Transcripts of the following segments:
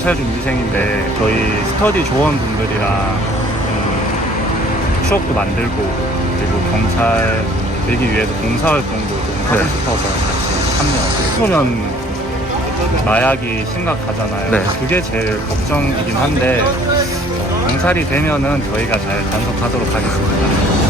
경찰 준비생인데 저희 스터디 조원분들이랑 음, 추억도 만들고 그리고 경찰 되기 위해서 봉사활동도 좀 하고 네. 싶어서 같이 참여하고 청소년 마약이 심각하잖아요. 네. 그게 제일 걱정이긴 한데 어, 경찰이 되면은 저희가 잘 단속하도록 하겠습니다.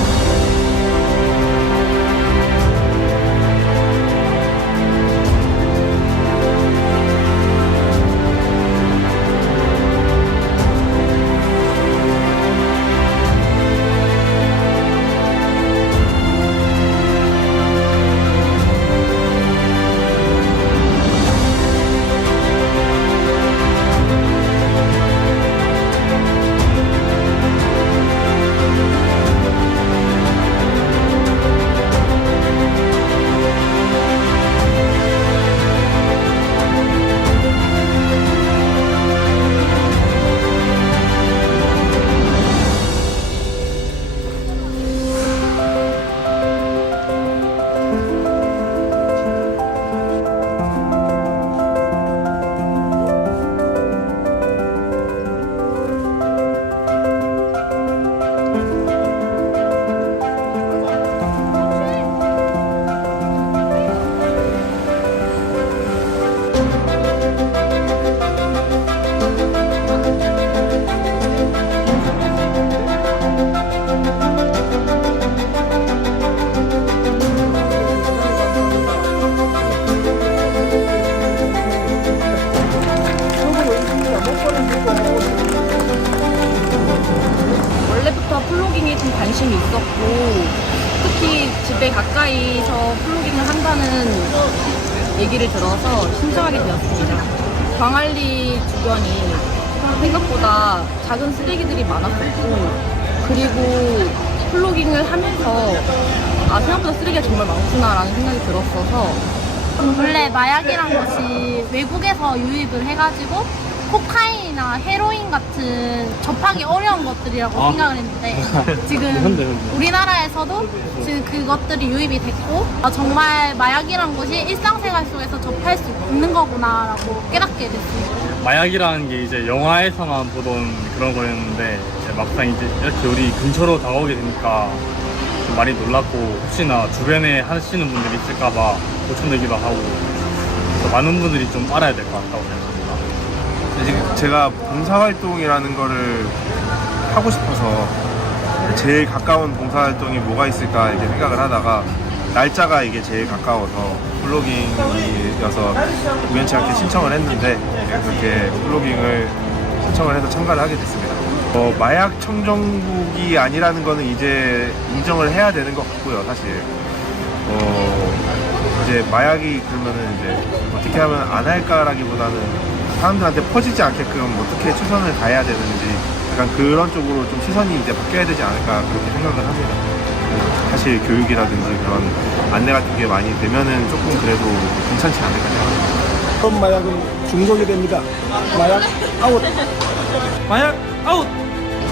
관심이 있었고 특히 집에 가까이서 플로깅을 한다는 얘기를 들어서 신청하게 되었습니다. 광안리 주변이 생각보다 작은 쓰레기들이 많았었고 그리고 플로깅을 하면서 아 생각보다 쓰레기가 정말 많구나라는 생각이 들었어서 원래 마약이란 것이 외국에서 유입을 해가지고 코카인이나 헤로인 같은 접하기 어려운 것들이라고 생각을 했는데 지금 우리나라에서도 지금 그것들이 유입이 됐고 아, 정말 마약이란 것이 일상생활 속에서 접할 수 있는 거구나라고 깨닫게 됐습니다. 마약이라는 게 이제 영화에서만 보던 그런 거였는데 이제 막상 이제 이렇게 우리 근처로 다가오게 되니까 좀 많이 놀랐고 혹시나 주변에 하시는 분들이 있을까봐 걱정되기도 하고 그래서 많은 분들이 좀 알아야 될 것 같다고 생각합니다. 지금 제가 봉사활동이라는 거를 하고 싶어서 제일 가까운 봉사활동이 뭐가 있을까 이렇게 생각을 하다가 날짜가 이게 제일 가까워서 플로깅이어서 우연치 않게 신청을 했는데 그렇게 플로깅을 신청을 해서 참가를 하게 됐습니다. 어, 마약 청정국이 아니라는 거는 이제 인정을 해야 되는 것 같고요, 사실. 어, 이제 마약이 그러면은 이제 어떻게 하면 안 할까라기보다는 사람들한테 퍼지지 않게끔 어떻게 최선을 다해야 되는지 약간 그런 쪽으로 좀 시선이 이제 바뀌어야 되지 않을까 그렇게 생각을 합니다. 그 사실 교육이라든지 그런 안내 같은 게 많이 되면은 조금 그래도 괜찮지 않을까 생각합니다. 그런 마약은 중독이 됩니다. 마약 아웃. 마약 아웃!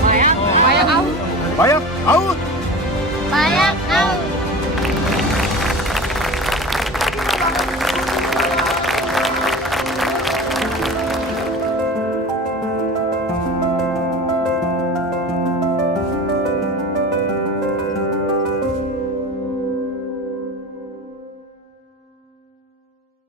마약? 마약 아웃? 마약 아웃! 마약 아웃!